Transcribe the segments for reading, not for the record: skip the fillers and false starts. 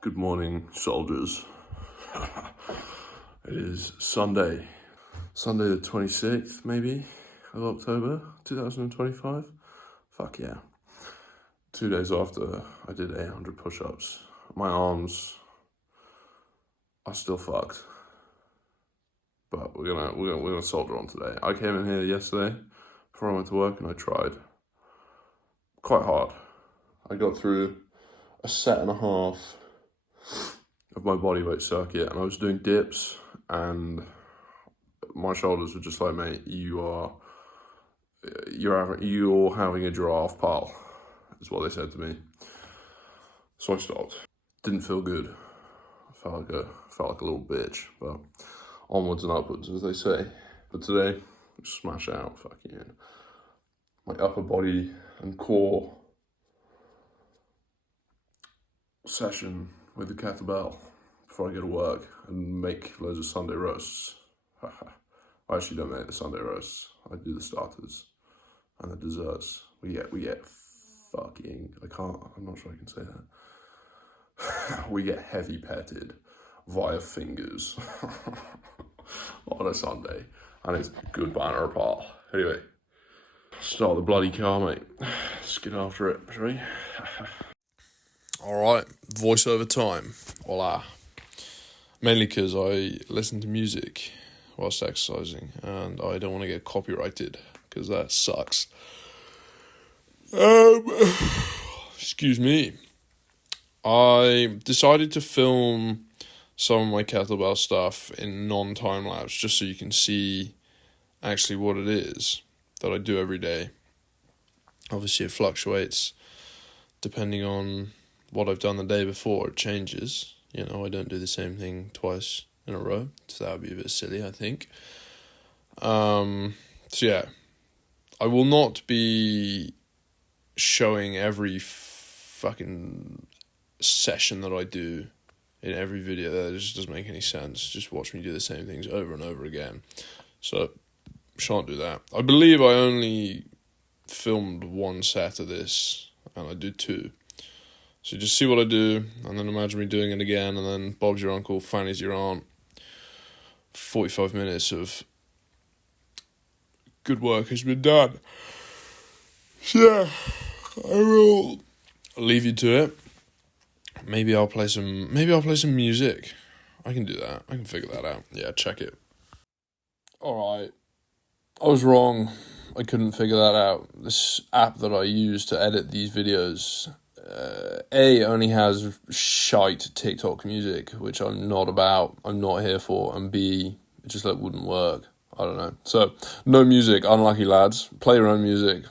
Good morning, soldiers. It is Sunday the 26th, maybe, of October 2025. Fuck yeah. 2 days after I did 800 push-ups. My arms are still fucked. But we're gonna soldier on today. I came in here yesterday before I went to work and I tried quite hard. I got through a set and a half of my bodyweight circuit and I was doing dips and my shoulders were just like, mate, you're having a giraffe, pal, is what they said to me. So I stopped. Didn't feel good. I felt like a little bitch, but onwards and upwards, as they say. But today, smash out fucking my upper body and core session with the kettlebell before I go to work and make loads of Sunday roasts. I actually don't make the Sunday roasts. I do the starters and the desserts. We get fucking, I'm not sure I can say that. We get heavy petted via fingers on a Sunday. And it's good banner apart. Anyway, start the bloody car, mate. Let's get after it, shall we? Alright, voiceover time. Voila. Mainly because I listen to music whilst exercising and I don't want to get copyrighted because that sucks. Excuse me. I decided to film some of my kettlebell stuff in non-time lapse just so you can see actually what it is that I do every day. Obviously it fluctuates depending on what I've done the day before. It changes. You know, I don't do the same thing twice in a row, so that would be a bit silly, I think. So yeah, I will not be showing every fucking session that I do in every video. That just doesn't make any sense. Just watch me do the same things over and over again. So, shan't do that. I believe I only filmed one set of this, and I do two. So just see what I do, and then imagine me doing it again, and then Bob's your uncle, Fanny's your aunt. 45 minutes of good work has been done. So yeah, I will leave you to it. Maybe I'll play some music. I can do that. I can figure that out. Yeah, check it. Alright. I was wrong. I couldn't figure that out. This app that I use to edit these videos, A, only has shite TikTok music, which I'm not about, I'm not here for, and B, it just wouldn't work. I don't know. So, no music, unlucky lads. Play your own music.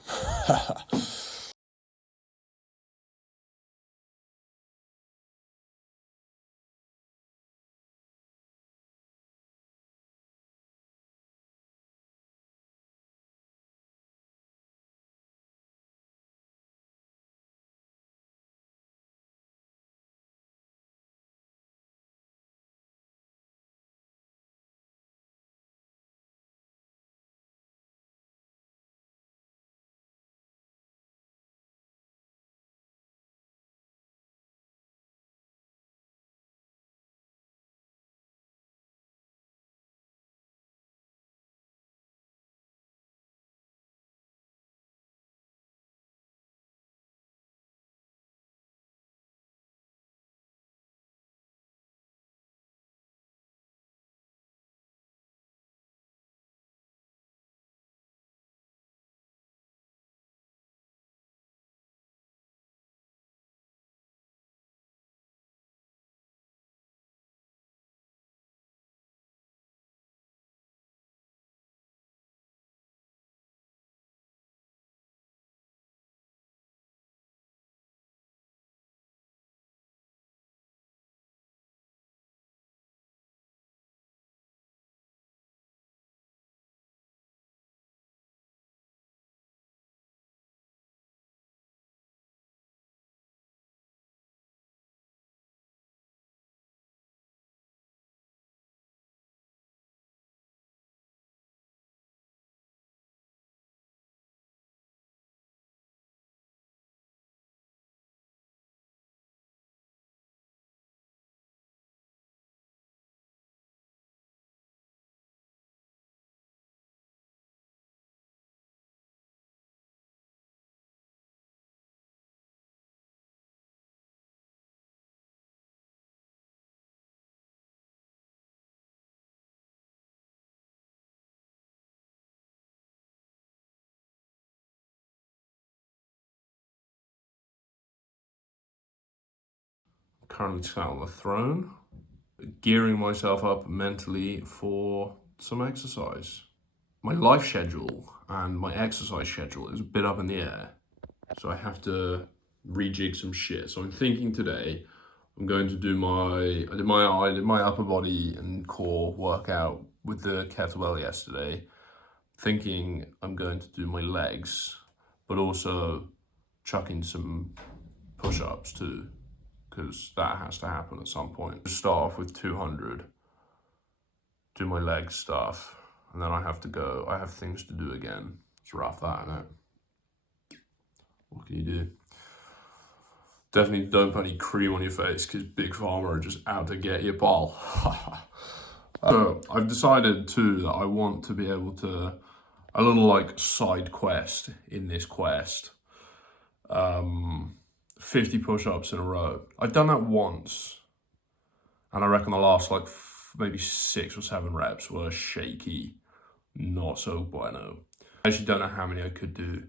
currently sat on the throne, gearing myself up mentally for some exercise. My life schedule and my exercise schedule is a bit up in the air, so I have to rejig some shit. So I'm thinking today I'm going to do I did my upper body and core workout with the kettlebell yesterday. Thinking I'm going to do my legs, but also chuck in some push-ups too, because that has to happen at some point. Just start off with 200, do my leg stuff, and then I have to go. I have things to do again. It's rough, that, isn't it? What can you do? Definitely don't put any cream on your face, because Big Pharma are just out to get your ball. So I've decided too that I want to be able to, a little like side quest in this quest, 50 push-ups in a row. I've done that once, and I reckon the last like maybe 6 or 7 reps were shaky, not so bueno. I actually don't know how many I could do.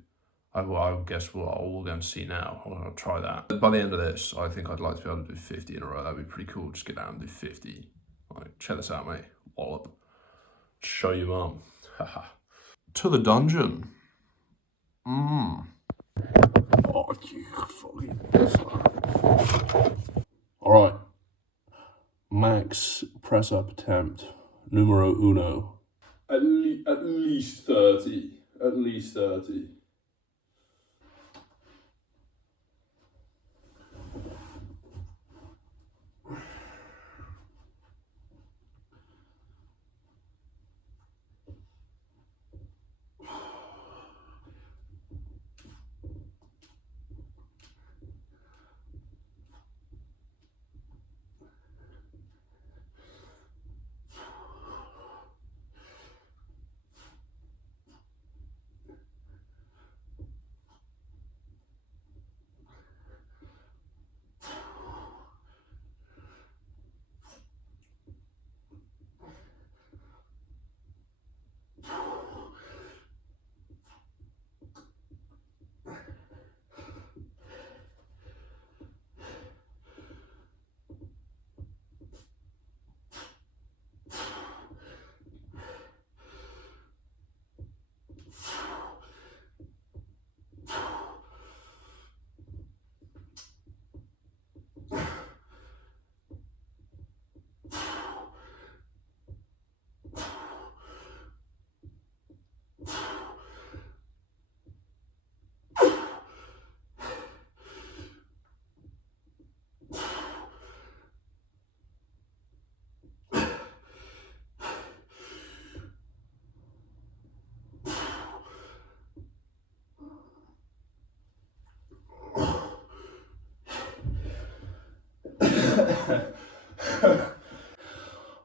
I guess we'll go and see now. I'll try that. By the end of this, I think I'd like to be able to do 50 in a row. That'd be pretty cool. Just get down and do 50. Like, check this out, mate. Wallop. Show your mum. Haha. To the dungeon. Oh, you fucking... All right. Max press up attempt. Numero uno. At least 30. At least 30.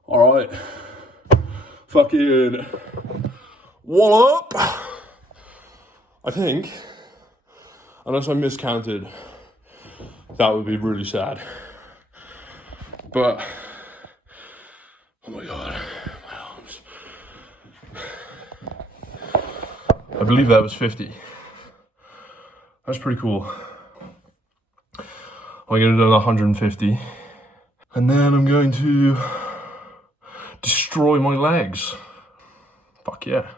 All right, fucking wallop. I think, unless I miscounted, that would be really sad. But, oh my God, my arms. I believe that was 50. That's pretty cool. I'm gonna do 150. And then I'm going to destroy my legs. Fuck yeah.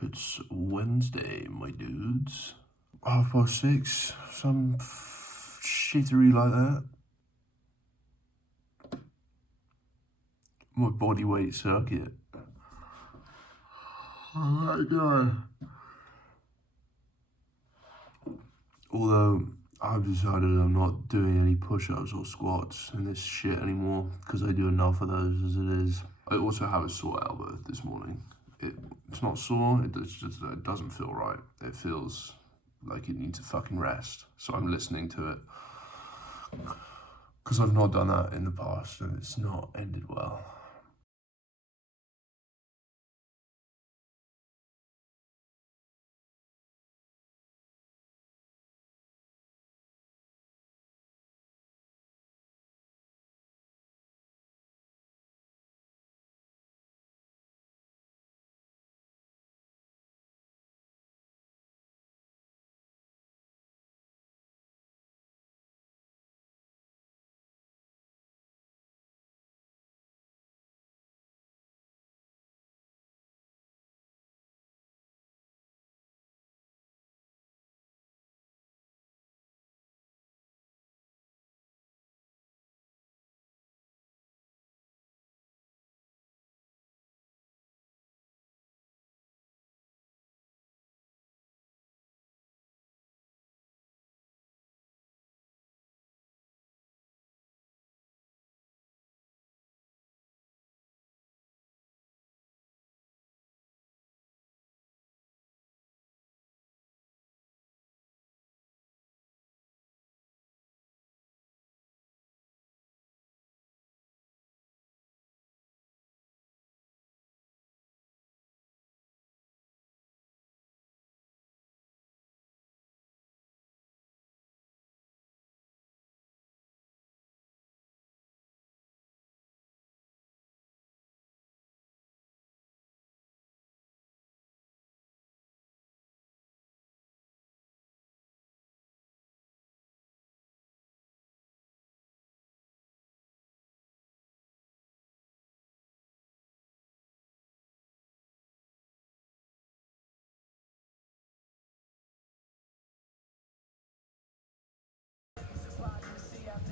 It's Wednesday, my dudes. 6:30, some shittery like that. My body weight circuit. Although I've decided I'm not doing any push-ups or squats in this shit anymore because I do enough of those as it is. I also have a sore elbow this morning. It's not sore, it doesn't feel right. It feels like it needs a fucking rest. So I'm listening to it because I've not done that in the past and it's not ended well.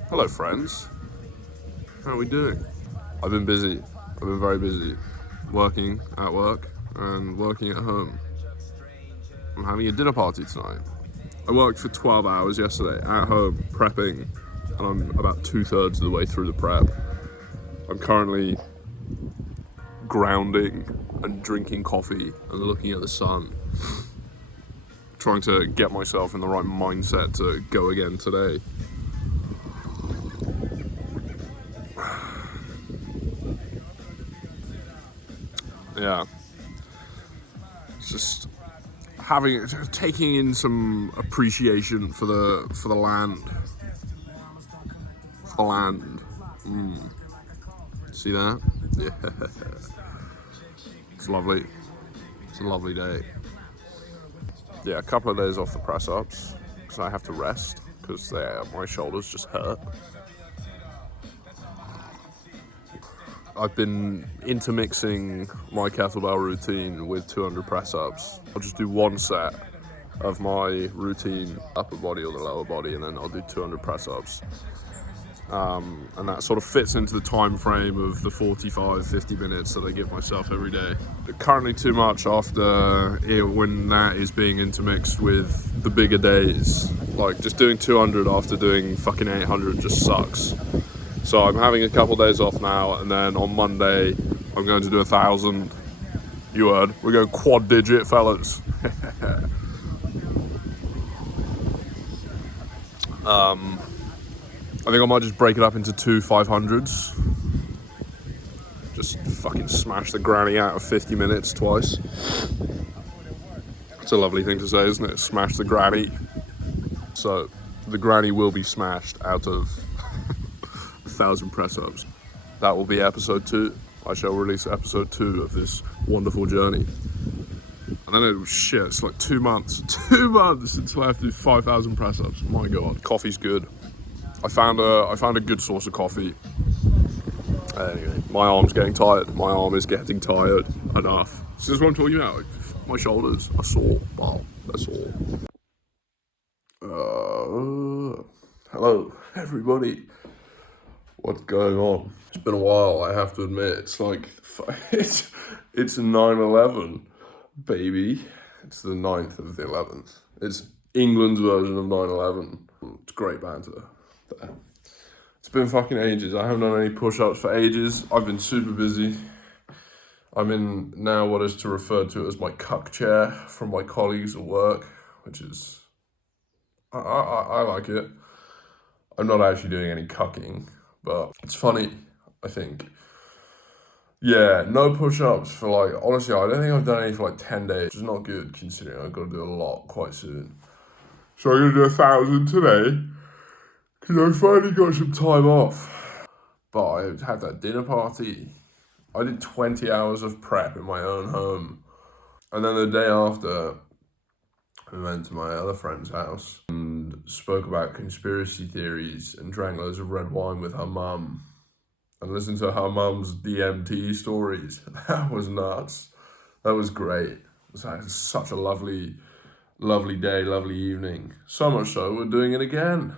Hello friends, how are we doing? I've been busy, I've been very busy, working at work and working at home. I'm having a dinner party tonight. I worked for 12 hours yesterday at home prepping and I'm about 2/3 of the way through the prep. I'm currently grounding and drinking coffee and looking at the sun, trying to get myself in the right mindset to go again today. Yeah, it's just taking in some appreciation for the land. For the land. See that? Yeah. It's lovely. It's a lovely day. Yeah, a couple of days off the press ups because I have to rest because my shoulders just hurt. I've been intermixing my kettlebell routine with 200 press-ups. I'll just do one set of my routine, upper body or the lower body, and then I'll do 200 press-ups. And that sort of fits into the time frame of the 45-50 minutes that I give myself every day. Currently too much when that is being intermixed with the bigger days. Like just doing 200 after doing fucking 800 just sucks. So I'm having a couple days off now, and then on Monday I'm going to do 1,000. You heard, we're going quad digit, fellas. I think I might just break it up into 2 500s. Just fucking smash the granny out of 50 minutes twice. It's a lovely thing to say, isn't it? Smash the granny. So the granny will be smashed out of 1,000 press-ups. That will be episode 2. I shall release episode 2 of this wonderful journey. And then it's like 2 months. 2 months until I have to do 5,000 press-ups. My God. Coffee's good. I found a good source of coffee Anyway, my arm's getting tired. My arm is getting tired. Enough. This is what I'm talking about. My shoulders are sore. Wow, that's all. Hello, everybody. What's going on? It's been a while, I have to admit. It's like, it's 9/11, baby. It's the 9th of the 11th. It's England's version of 9/11. It's great banter there. It's been fucking ages. I haven't done any push-ups for ages. I've been super busy. I'm in now what is to refer to as my cuck chair from my colleagues at work, which is, I like it. I'm not actually doing any cucking, but it's funny, I think. Yeah, no push-ups for like, honestly, I don't think I've done any for like 10 days, which is not good considering I've got to do a lot quite soon. So I'm going to do 1,000 today, because I finally got some time off. But I had that dinner party. I did 20 hours of prep in my own home. And then the day after, I went to my other friend's house and spoke about conspiracy theories and drank loads of red wine with her mum. And listened to her mum's DMT stories. That was nuts. That was great. It was such a lovely day, lovely evening. So much so, we're doing it again.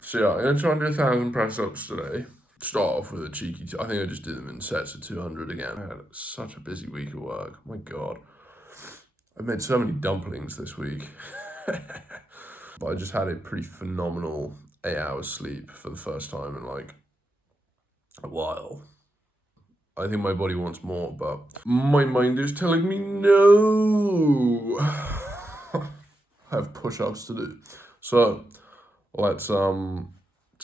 So yeah, I'm going to try and do 1,000 press-ups today. Start off with a cheeky, I think I just did them in sets of 200 again. I had such a busy week at work. My God. I made so many dumplings this week. But I just had a pretty phenomenal 8 hours sleep for the first time in like a while. I think my body wants more, but my mind is telling me no. I have push-ups to do. So let's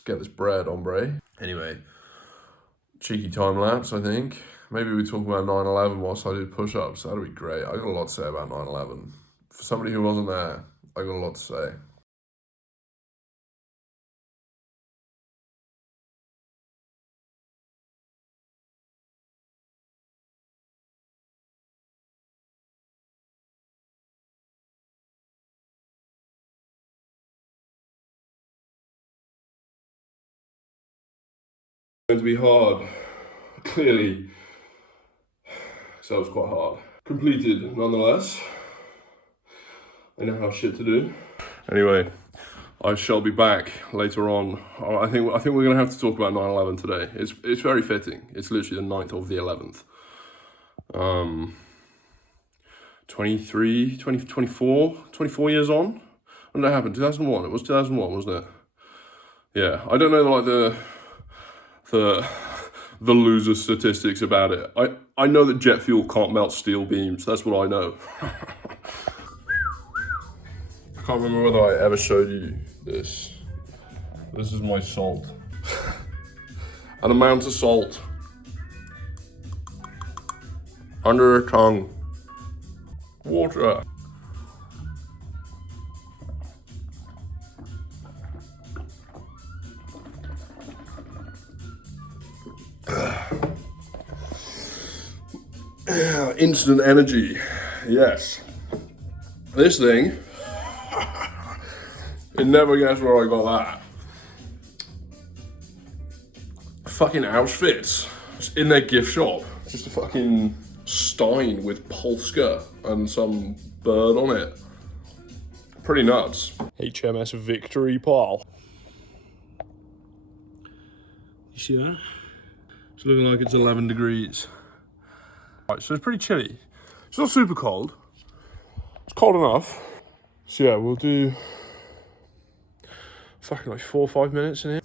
get this bread, hombre. Anyway, cheeky time lapse, I think. Maybe we talk about 9/11 whilst I do push-ups. That'd be great. I got a lot to say about 9/11. For somebody who wasn't there, I got a lot to say. It's going to be hard, clearly. So it was quite hard. Completed, nonetheless. I now have shit to do. Anyway, I shall be back later on. I think we're gonna have to talk about 9/11 today. It's very fitting. It's literally the 9th of the 11th. 24 years on. When did that happen? 2001. It was 2001, wasn't it? Yeah. I don't know like the loser statistics about it. I know that jet fuel can't melt steel beams. That's what I know. I can't remember whether I ever showed you this. This is my salt. An amount of salt under her tongue. Water. Instant energy. Yes. This thing, it never guess where I got that. Fucking Auschwitz. Just in their gift shop. Just a fucking stein with Polska and some bird on it. Pretty nuts. HMS Victory, pal. You see that? It's looking like it's 11 degrees. Right, so it's pretty chilly. It's not super cold. It's cold enough. So yeah, we'll do fucking like 4 or 5 minutes in here.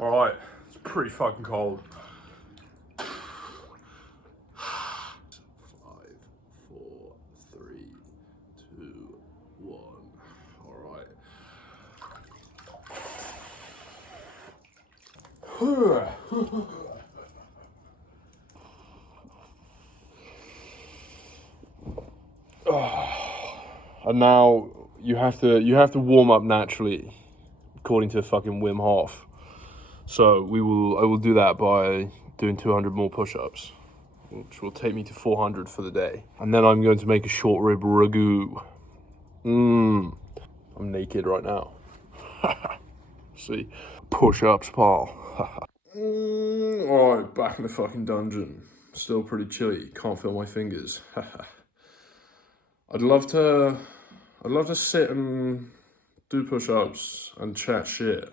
Alright, it's pretty fucking cold. 5, 4, 3, 2, 1. Alright. And now you have to warm up naturally, according to fucking Wim Hof. So I will do that by doing 200 more push-ups. which will take me to 400 for the day. And then I'm going to make a short rib ragu. I'm naked right now. See? Push-ups, pal. Alright, back in the fucking dungeon. Still pretty chilly. Can't feel my fingers. I'd love to sit and do push-ups and chat shit,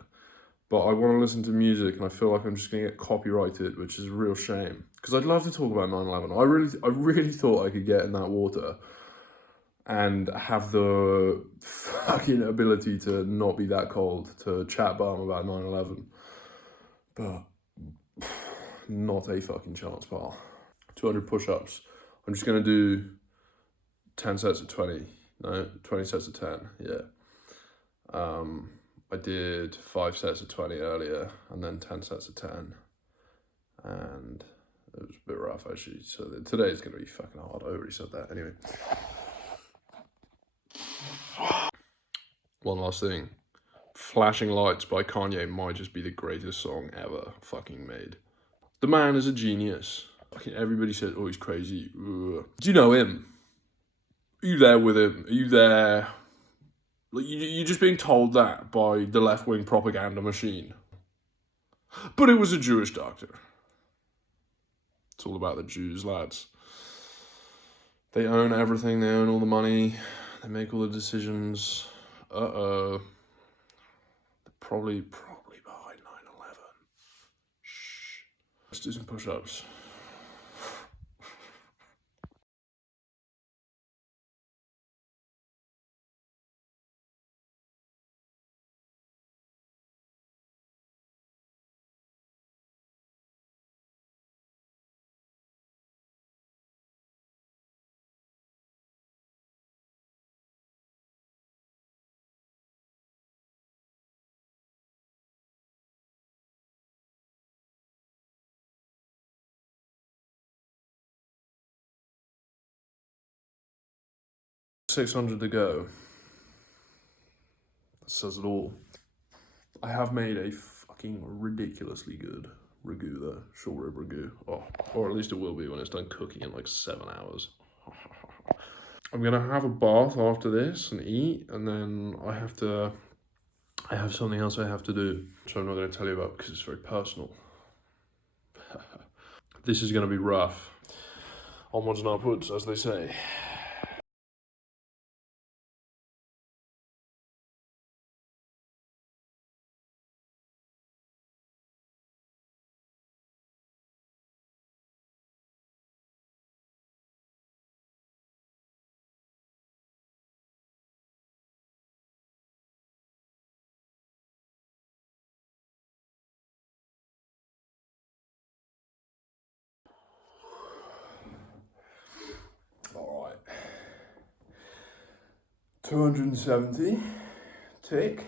but I want to listen to music and I feel like I'm just going to get copyrighted, which is a real shame. Because I'd love to talk about 9/11. I really thought I could get in that water and have the fucking ability to not be that cold, to chat bum about 9/11. But not a fucking chance, pal. 200 push-ups. I'm just going to do 10 sets of 20. No, 20 sets of 10, yeah. I did 5 sets of 20 earlier and then 10 sets of 10. And it was a bit rough, actually. So today's going to be fucking hard. I already said that. Anyway. One last thing. Flashing Lights by Kanye might just be the greatest song ever fucking made. The man is a genius. Fucking everybody said, oh, he's crazy. Ugh. Do you know him? Are you there with him? Are you there? Like, you're just being told that by the left-wing propaganda machine. But it was a Jewish doctor. It's all about the Jews, lads. They own everything. They own all the money. They make all the decisions. They're probably behind 9/11. Shh. Let's do some push-ups. $600 to go. That says it all. I have made a fucking ridiculously good ragu, the short rib ragu. Oh, or at least it will be when it's done cooking in like 7 hours. I'm gonna have a bath after this and eat, and then I have something else I have to do, which I'm not gonna tell you about because it's very personal. This is gonna be rough. Onwards and upwards, as they say. All right. 270, tick.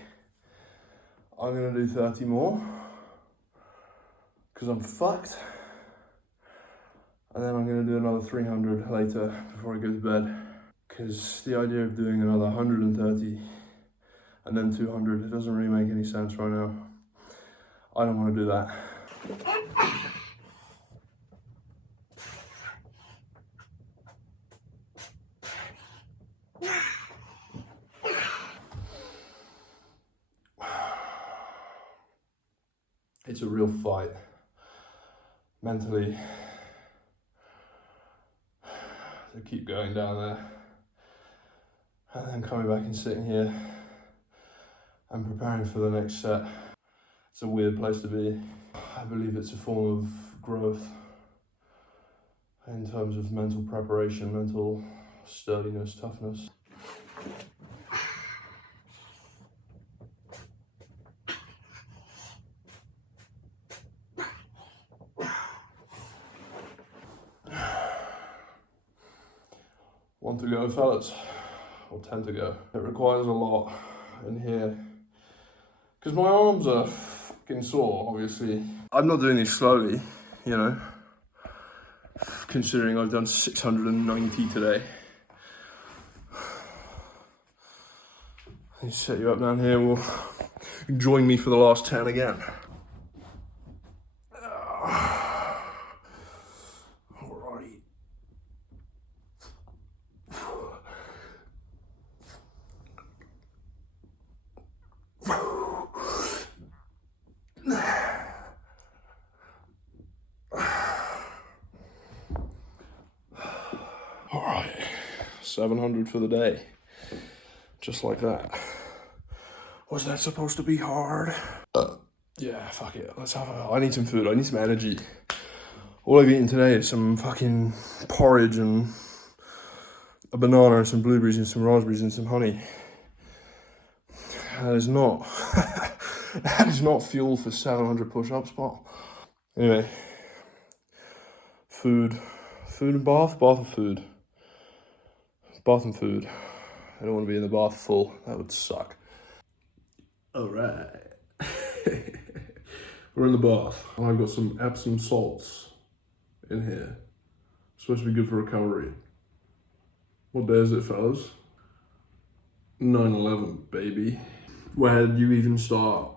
I'm gonna do 30 more, because I'm fucked. And then I'm gonna do another 300 later before I go to bed. Because the idea of doing another 130 and then 200, it doesn't really make any sense right now. I don't wanna do that. It's a real fight, mentally, to keep going down there and then coming back and sitting here and preparing for the next set. It's a weird place to be. I believe it's a form of growth in terms of mental preparation, mental sturdiness, toughness. One to go, fellas, or 10 to go. It requires a lot in here, because my arms are fucking sore, obviously. I'm not doing this slowly, you know, considering I've done 690 today. Let me set you up down here, we'll join me for the last 10 again. Alrighty. Right, 700 for the day. Just like that. Was that supposed to be hard? Yeah, fuck it. I need some food. I need some energy. All I've eaten today is some fucking porridge and a banana and some blueberries and some raspberries and some honey. That is not that is not fuel for 700 push-ups, Paul. Anyway, food and bath and food. Bath and food. I don't want to be in the bath full. That would suck. Alright. We're in the bath. And I've got some Epsom salts in here. It's supposed to be good for recovery. What day is it, fellas? 9/11, baby. Where do you even start?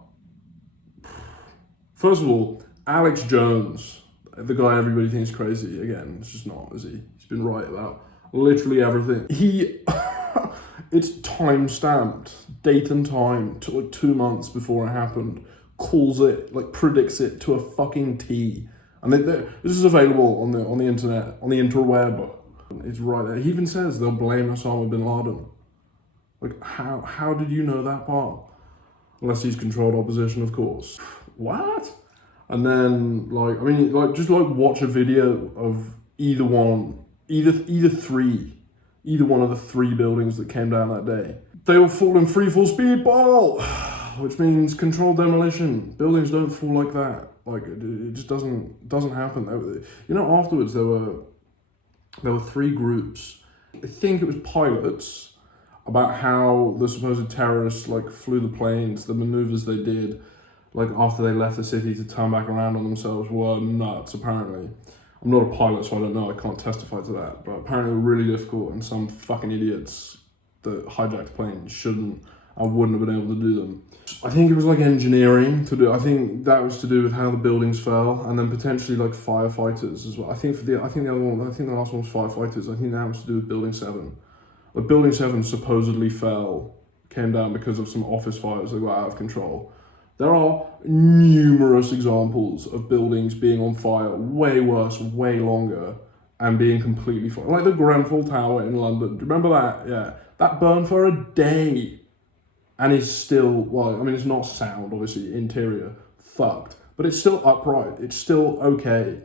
First of all, Alex Jones, the guy everybody thinks is crazy, again, it's just not, is he? He's been right about literally everything. It's time-stamped, date and time, to like 2 months before it happened, calls it, like predicts it to a fucking T. And this is available on the internet, on the interweb. It's right there. He even says they'll blame Osama bin Laden. Like, how did you know that part? Unless he's controlled opposition, of course. What? And then, like, I mean, like, just like watch a video of either one of the three buildings that came down that day. They all fall in free fall speed ball, which means controlled demolition. Buildings don't fall like that. Like, it just doesn't happen. You know, afterwards there were three groups. I think it was pilots, about how the supposed terrorists like flew the planes, the maneuvers they did, like after they left the city to turn back around on themselves were nuts, apparently. I'm not a pilot, so I don't know, I can't testify to that, but apparently were really difficult, and some fucking idiots that hijacked planes shouldn't and wouldn't have been able to do them. I think it was like engineering to do. I think that was to do with how the buildings fell, and then potentially like firefighters as well. I think the last one was firefighters. I think that was to do with Building 7. Like Building 7 supposedly came down because of some office fires that got out of control. There are numerous examples of buildings being on fire way worse, way longer, and being completely fine. Like the Grenfell Tower in London. Do you remember that? Yeah. That burned for a day. And is still, well, I mean, it's not sound, obviously, interior, fucked. But it's still upright. It's still okay.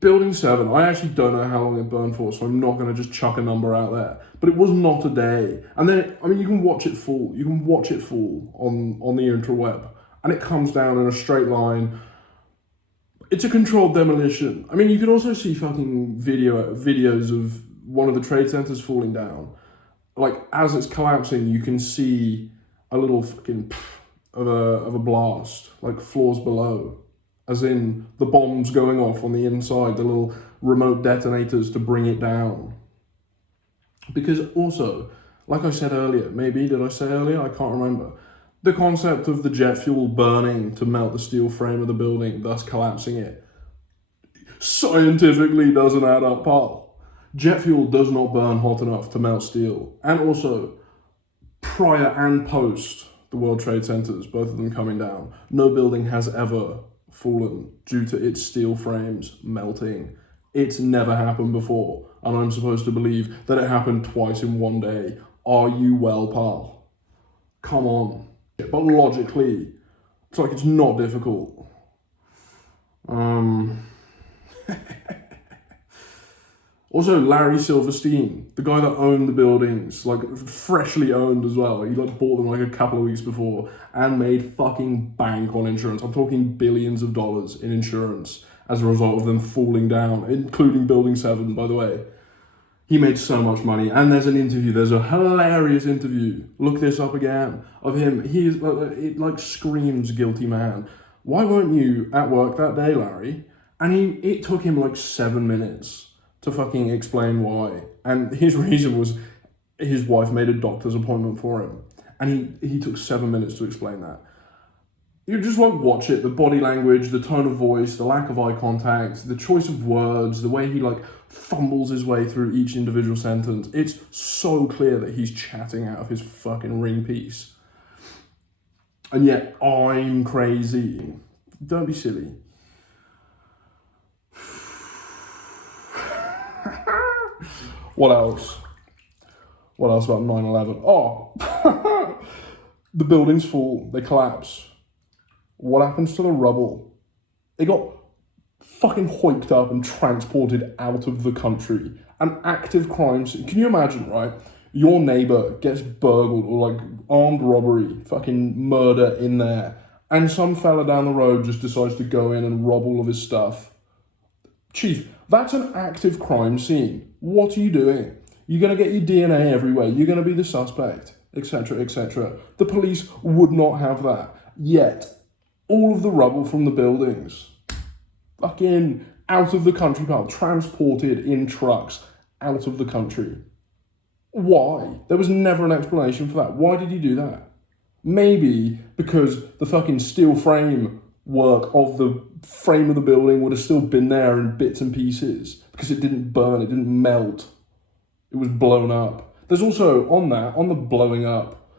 Building 7, I actually don't know how long it burned for, so I'm not going to just chuck a number out there. But it was not a day. And then, I mean, you can watch it fall. You can watch it fall on the interweb. And it comes down in a straight line. It's a controlled demolition. I mean, you can also see fucking videos of one of the trade centers falling down. Like, as it's collapsing, you can see a little fucking of a blast, like floors below. As in, the bombs going off on the inside, the little remote detonators to bring it down. Because also, like I said earlier, did I say earlier? I can't remember. The concept of the jet fuel burning to melt the steel frame of the building, thus collapsing it, scientifically doesn't add up, pal. Jet fuel does not burn hot enough to melt steel. And also, prior and post the World Trade Centers, both of them coming down, no building has ever fallen due to its steel frames melting. It's never happened before, and I'm supposed to believe that it happened twice in one day. Are you well, pal? Come on. But logically, it's like it's not difficult. Also, Larry Silverstein, the guy that owned the buildings, like freshly owned as well. He like bought them like a couple of weeks before and made fucking bank on insurance. I'm talking billions of dollars in insurance as a result of them falling down, including Building 7, by the way. He made so much money. And there's a hilarious interview, look this up again, of him. He's it like screams guilty man. Why weren't you at work that day, Larry? And it took him like 7 minutes to fucking explain why. And his reason was his wife made a doctor's appointment for him. And he took 7 minutes to explain that. You just won't watch it. The body language, the tone of voice, the lack of eye contact, the choice of words, the way he like fumbles his way through each individual sentence. It's so clear that he's chatting out of his fucking ring piece. And yet I'm crazy. Don't be silly. What else? What else about 9/11? Oh, the buildings fall, they collapse. What happens to the rubble? It got fucking hoiked up and transported out of the country. An active crime scene. Can you imagine, right? Your neighbor gets burgled or like armed robbery, fucking murder in there, and some fella down the road just decides to go in and rob all of his stuff. Chief, that's an active crime scene. What are you doing? You're going to get your DNA everywhere. You're going to be the suspect, etc., etc. The police would not have that. Yet, all of the rubble from the buildings, fucking out of the country, pal, transported in trucks out of the country. Why? There was never an explanation for that. Why did you do that? Maybe because the fucking steel frame work of the frame of the building would have still been there in bits and pieces because it didn't burn, it didn't melt. It was blown up. There's also on the blowing up,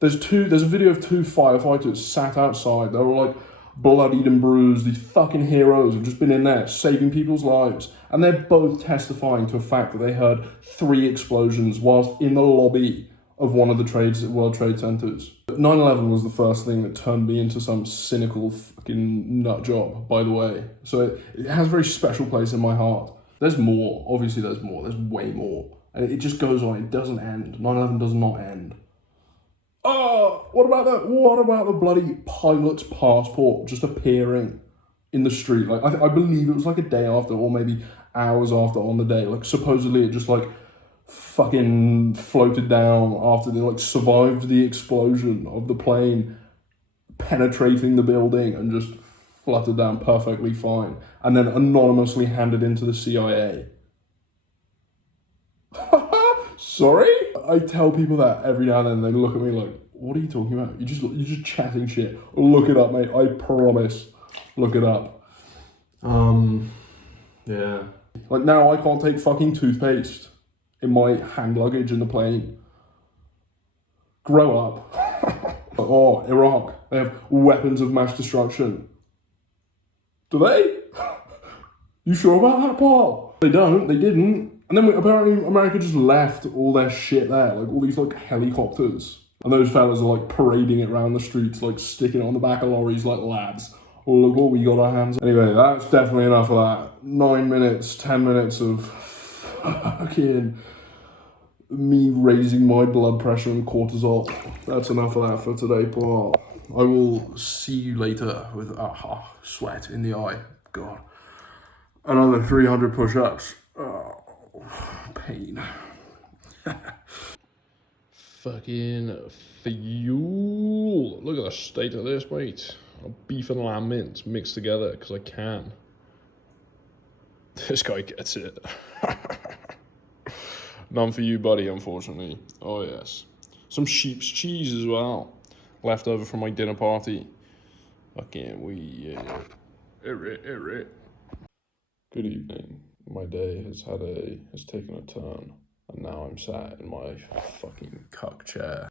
there's a video of two firefighters sat outside. They were like bloodied and bruised. These fucking heroes have just been in there saving people's lives. And they're both testifying to a fact that they heard 3 explosions whilst in the lobby of one of the World Trade Centers. 9/11 was the first thing that turned me into some cynical fucking nut job, by the way. So it has a very special place in my heart. There's more. Obviously there's more. There's way more. And it just goes on. It doesn't end. 9/11 does not end. Oh, what about the bloody pilot's passport just appearing in the street? Like, I believe it was like a day after, or maybe hours after on the day. Like, supposedly it just like fucking floated down after they like survived the explosion of the plane penetrating the building and just fluttered down perfectly fine, and then anonymously handed into the CIA. Sorry? I tell people that every now and then. They look at me like, what are you talking about? You're just chatting shit. Look it up, mate. I promise. Look it up. Yeah. Like now I can't take fucking toothpaste in my hand luggage in the plane. Grow up. Oh, Iraq. They have weapons of mass destruction. Do they? You sure about that, Paul? They don't. They didn't. And then apparently America just left all their shit there, like all these like helicopters. And those fellas are like parading it around the streets, like sticking it on the back of lorries like lads. Oh, look what we got our hands on. Anyway, that's definitely enough of that. 9 minutes, 10 minutes of fucking me raising my blood pressure and cortisol. That's enough of that for today, Paul. I will see you later with sweat in the eye. God. Another 300 push-ups. Oh, pain. Fucking fuel. Look at the state of this, mate. Beef and lamb mince mixed together because I can. This guy gets it. None for you, buddy, unfortunately. Oh, yes. Some sheep's cheese as well. Left over from my dinner party. Fucking Good evening. My day has taken a turn, and now I'm sat in my fucking cuck chair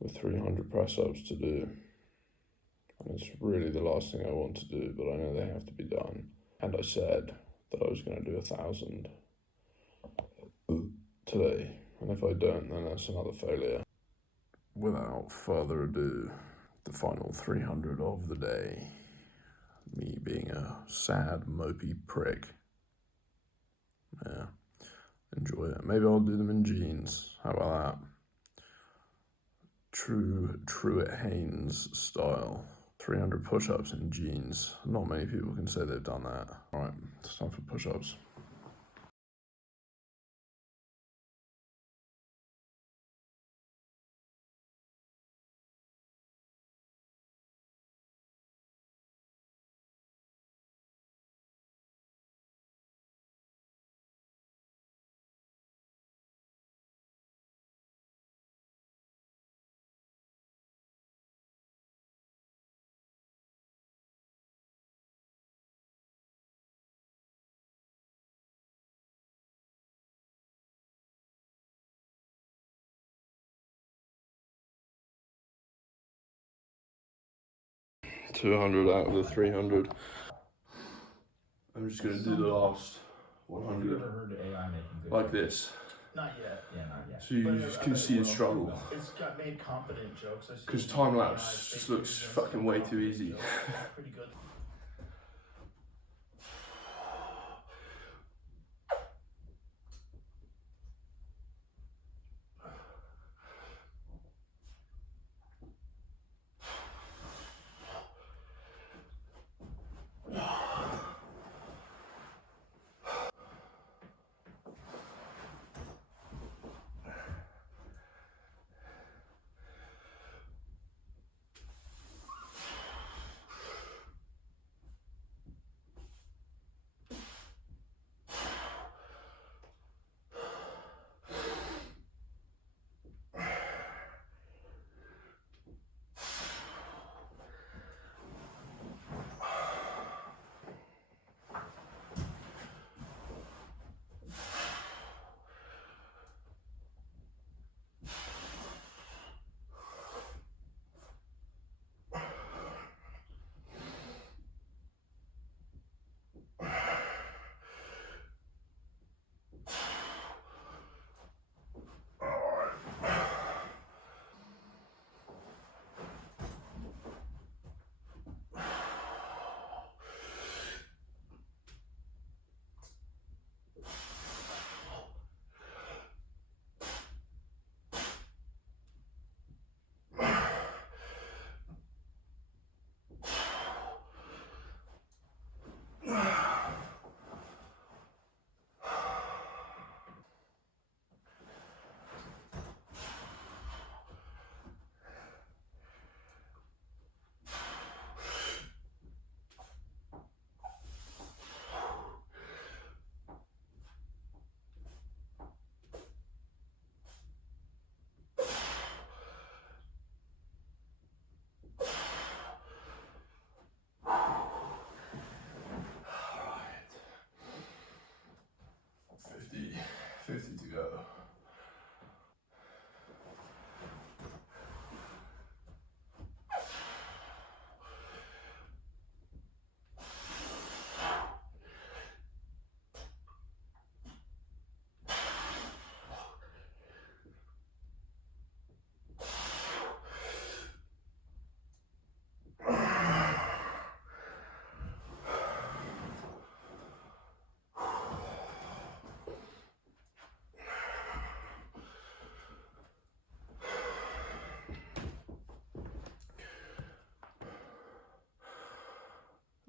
with 300 press-ups to do. And it's really the last thing I want to do, but I know they have to be done. And I said that I was going to do 1,000 today, and if I don't, then that's another failure. Without further ado, the final 300 of the day. Me being a sad, mopey prick. Yeah, enjoy it. Maybe I'll do them in jeans. How about that? True Truett Haynes style. 300 push-ups in jeans. Not many people can say they've done that. Alright, it's time for push-ups. $200 out of the 300. I'm just gonna do the last 100 like this. Not yet. Yeah, not yet. So you just can see the struggle. It's got made competent jokes. Because time lapse just looks fucking way too easy. Pretty good.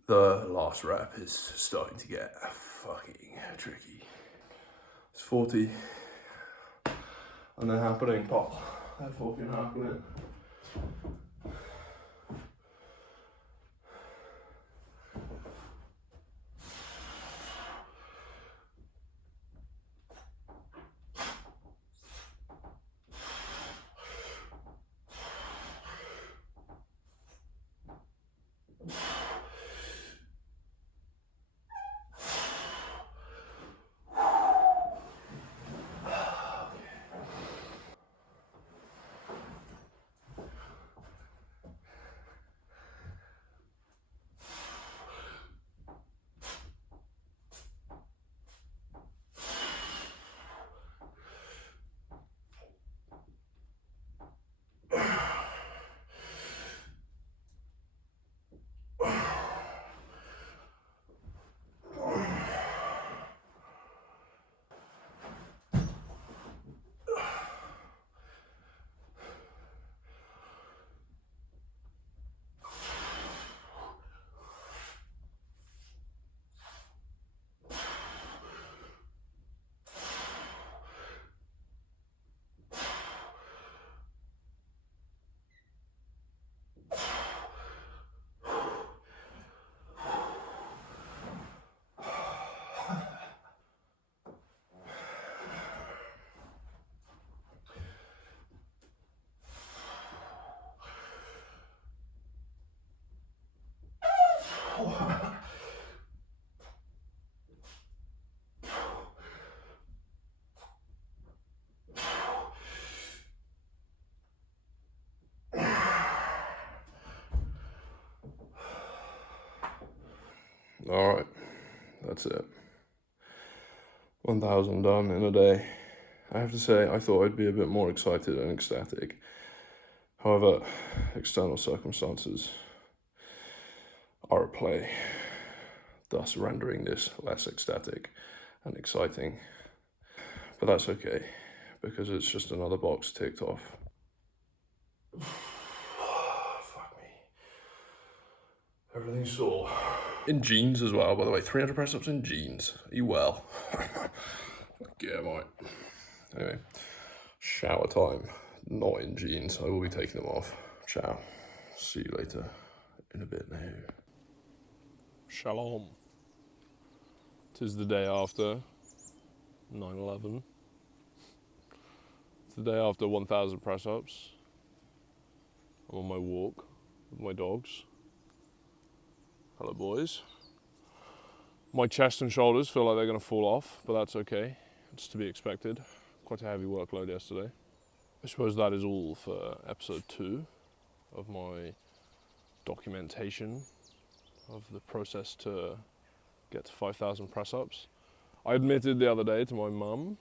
The last rep is starting to get fucking tricky. It's 40. And they're happening, pop. They're fucking happening. Alright, that's it. 1,000 done in a day. I have to say, I thought I'd be a bit more excited and ecstatic. However, external circumstances are at play, thus rendering this less ecstatic and exciting. But that's okay, because it's just another box ticked off. Fuck me. Everything's sore. In jeans as well, by the way. 300 press-ups in jeans. Are you well? Yeah, mate. Anyway, shower time. Not in jeans. I will be taking them off. Ciao. See you later. In a bit now. Shalom. 'Tis the day after 9/11. It's the day after 1,000 press-ups. I'm on my walk with my dogs. Hello, boys. My chest and shoulders feel like they're going to fall off, but that's okay. It's to be expected. Quite a heavy workload yesterday. I suppose that is all for episode 2 of my documentation of the process to get to 5,000 press-ups. I admitted the other day to my mum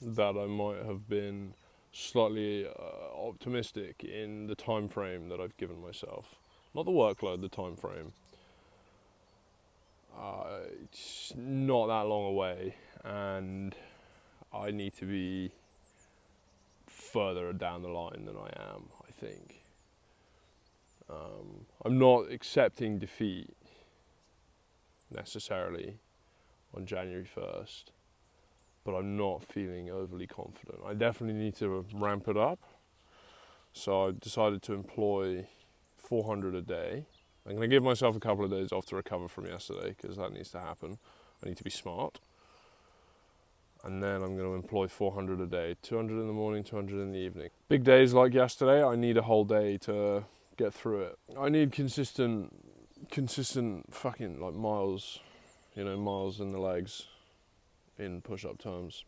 that I might have been slightly optimistic in the time frame that I've given myself. Not the workload, the time frame. It's not that long away, and I need to be further down the line than I am, I think. I'm not accepting defeat necessarily on January 1st, but I'm not feeling overly confident. I definitely need to ramp it up, so I decided to employ 400 a day. I'm going to give myself a couple of days off to recover from yesterday, because that needs to happen. I need to be smart. And then I'm going to employ 400 a day, 200 in the morning, 200 in the evening. Big days like yesterday, I need a whole day to get through it. I need consistent fucking like miles, miles in the legs in push-up terms.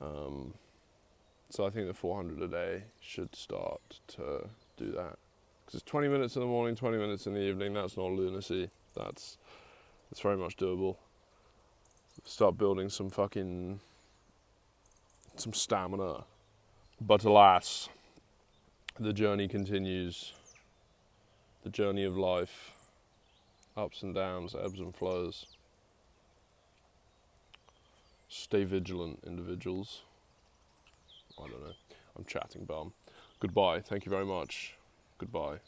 So I think the 400 a day should start to do that. Because it's 20 minutes in the morning, 20 minutes in the evening. That's not lunacy. That's very much doable. Start building some stamina. But alas, the journey continues. The journey of life. Ups and downs, ebbs and flows. Stay vigilant, individuals. I don't know. I'm chatting bum. Goodbye. Thank you very much. Goodbye.